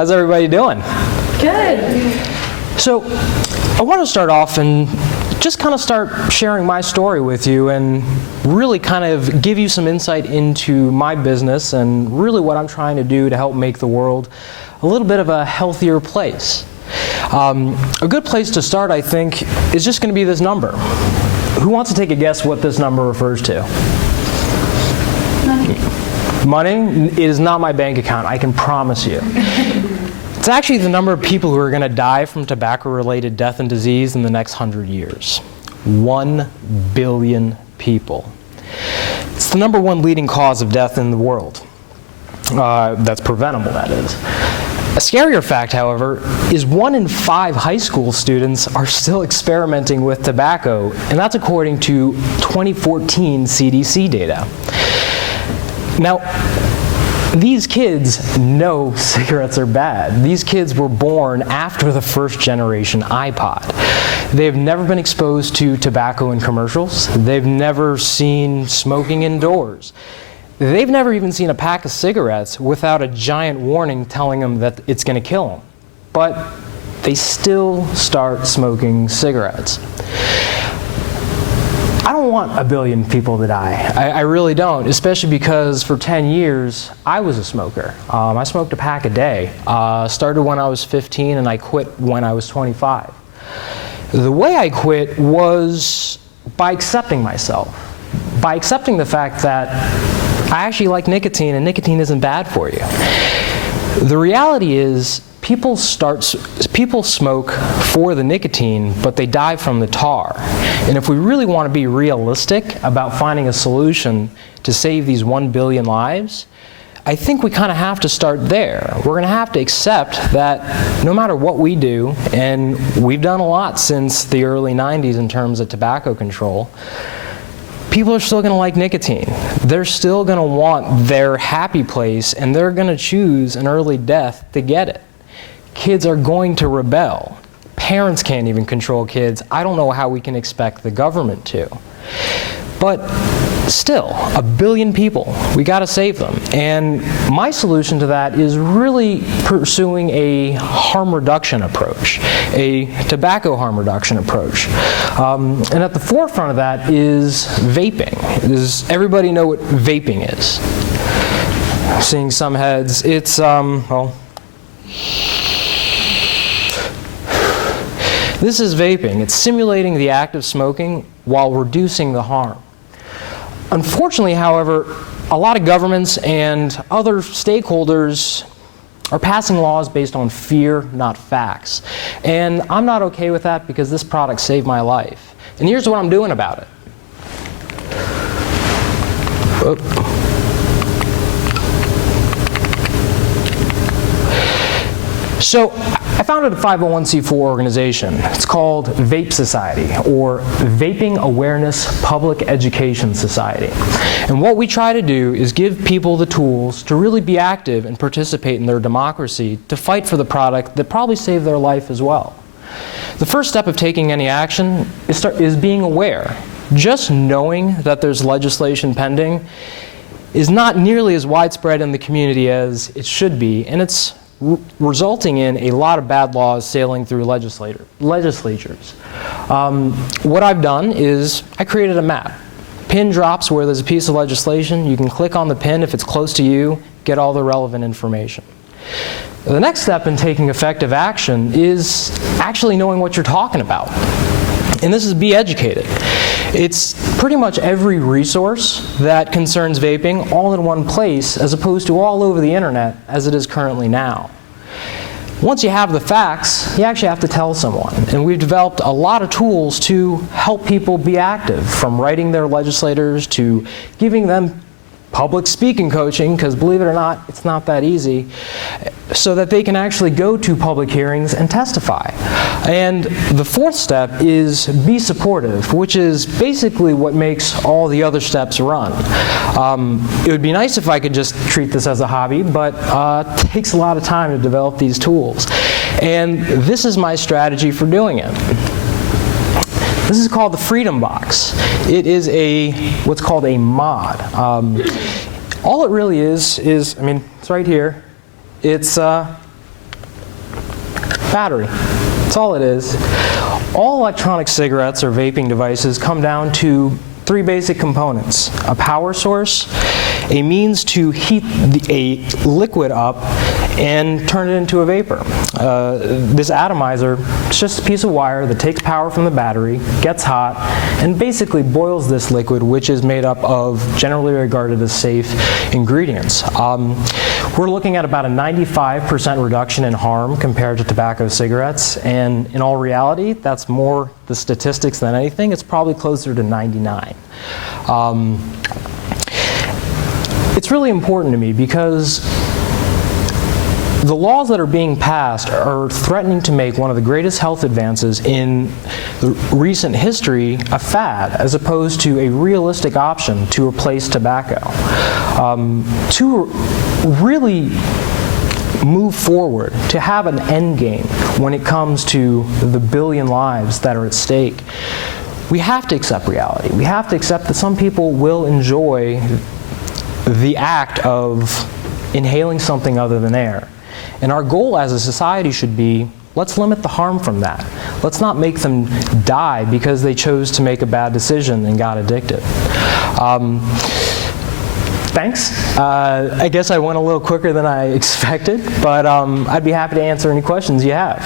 How's everybody doing? Good. So I want to start off and just kind of start sharing my story with you and really kind of give you some insight into my business and really what I'm trying to do to help make the world a little bit of a healthier place. A good place to start, I think, is just going to be this number. Who wants to take a guess what this number refers to? Money. Money? It is not my bank account, I can promise you. It's actually the number of people who are going to die from tobacco-related death and disease in the next 100 years. 1 billion people. It's the #1 leading cause of death in the world. That's preventable, that is. A scarier fact, however, is 1 in 5 high school students are still experimenting with tobacco, and that's according to 2014 CDC data. Now, these kids know cigarettes are bad. These kids were born after the first generation iPod. They've never been exposed to tobacco in commercials. They've never seen smoking indoors. They've never even seen a pack of cigarettes without a giant warning telling them that it's going to kill them. But they still start smoking cigarettes. I don't want 1 billion people to die. I really don't, especially because for 10 years, I was a smoker. I smoked a pack a day. Started when I was 15 and I quit when I was 25. The way I quit was by accepting myself, by accepting the fact that I actually like nicotine and nicotine isn't bad for you. The reality is people smoke for the nicotine, but they die from the tar. And if we really want to be realistic about finding a solution to save these 1 billion lives, I think we kind of have to start there. We're going to have to accept that no matter what we do, and we've done a lot since the early 90s in terms of tobacco control, people are still going to like nicotine. They're still going to want their happy place, and they're going to choose an early death to get it. Kids are going to rebel. Parents can't even control kids. I don't know how we can expect the government to. But still, 1 billion people, we got to save them. And my solution to that is really pursuing a harm reduction approach, a tobacco harm reduction approach. And at the forefront of that is vaping. Does everybody know what vaping is? Seeing some heads. It's, well, this is vaping. It's simulating the act of smoking while reducing the harm. Unfortunately, however, a lot of governments and other stakeholders are passing laws based on fear, not facts. And I'm not okay with that because this product saved my life. And here's what I'm doing about it. So I founded a 501c4 organization. It's called Vape Society, or Vaping Awareness Public Education Society. And what we try to do is give people the tools to really be active and participate in their democracy to fight for the product that probably saved their life as well. The first step of taking any action is being aware. Just knowing that there's legislation pending is not nearly as widespread in the community as it should be, and it's resulting in a lot of bad laws sailing through legislatures. What I've done is I created a map. Pin drops where there's a piece of legislation. You can click on the pin if it's close to you, get all the relevant information. The next step in taking effective action is actually knowing what you're talking about. And this is be educated. It's pretty much every resource that concerns vaping all in one place, as opposed to all over the internet as it is currently now. Once you have the facts, you actually have to tell someone. And we've developed a lot of tools to help people be active, from writing their legislators to giving them public speaking coaching, because believe it or not, it's not that easy, so that they can actually go to public hearings and testify. And the fourth step is be supportive, which is basically what makes all the other steps run. It would be nice if I could just treat this as a hobby, but it takes a lot of time to develop these tools. And this is my strategy for doing it. This is called the Freedom Box. It is what's called a mod. All it really is, I mean, it's right here. It's Battery. That's all it is. All electronic cigarettes or vaping devices come down to three basic components: a power source, a means to heat a liquid up and turn it into a vapor. This atomizer is just a piece of wire that takes power from the battery, gets hot, and basically boils this liquid, which is made up of generally regarded as safe ingredients. We're looking at about a 95% reduction in harm compared to tobacco cigarettes, and in all reality, that's more the statistics than anything. It's probably closer to 99. It's really important to me because the laws that are being passed are threatening to make one of the greatest health advances in recent history a fad, as opposed to a realistic option to replace tobacco. To really move forward, to have an end game when it comes to the billion lives that are at stake, we have to accept reality. We have to accept that some people will enjoy the act of inhaling something other than air. And our goal as a society should be, let's limit the harm from that. Let's not make them die because they chose to make a bad decision and got addicted. Thanks. I guess I went a little quicker than I expected, but I'd be happy to answer any questions you have.